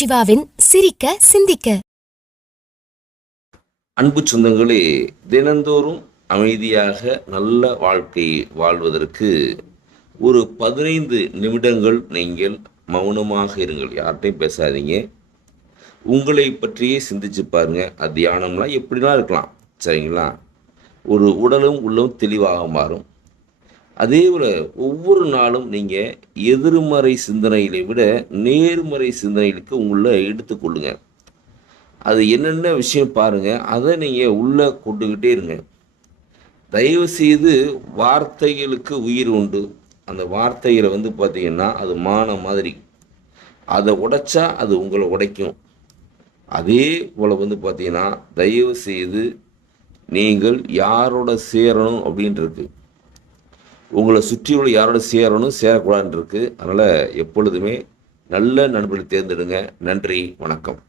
சிவாவின் சிரிக்க சிந்திக்க. அன்பு சொந்தங்களே, தினந்தோறும் அமைதியாக நல்ல வாழ்க்கை வாழ்வதற்கு ஒரு 15 நிமிடங்கள் நீங்கள் மௌனமாக இருங்கள். யார்கிட்டையும் பேசாதீங்க. உங்களை பற்றியே சிந்திச்சு பாருங்க. தியானம்லாம் எப்படிலாம் இருக்கலாம், சரிங்களா? ஒரு உடலும் உள்ளம் தெளிவாக மாறும். அதே போல் ஒவ்வொரு நாளும் நீங்கள் எதிர்மறை சிந்தனைகளை விட நேர்மறை சிந்தனைகளுக்கு உங்களை எடுத்துக்கொள்ளுங்க. அது என்னென்ன விஷயம் பாருங்கள், அதை நீங்கள் உள்ளே கொண்டுக்கிட்டே இருங்க. தயவு செய்து வார்த்தைகளுக்கு உயிர் உண்டு. அந்த வார்த்தைகளை பார்த்தீங்கன்னா அது மானம் மாதிரி, அதை உடைச்சா அது உங்களை உடைக்கும். அதே போல் பார்த்தீங்கன்னா தயவு செய்து நீங்கள் யாரோட சேரணும் அப்படின்ட்டு உங்களை சுற்றியுள்ள யாரோட சேரணும் சேரக்கூடாதுன்னு இருக்குது. அதனால் எப்பொழுதுமே நல்ல நண்பர்களை தேர்ந்தெடுங்க. நன்றி, வணக்கம்.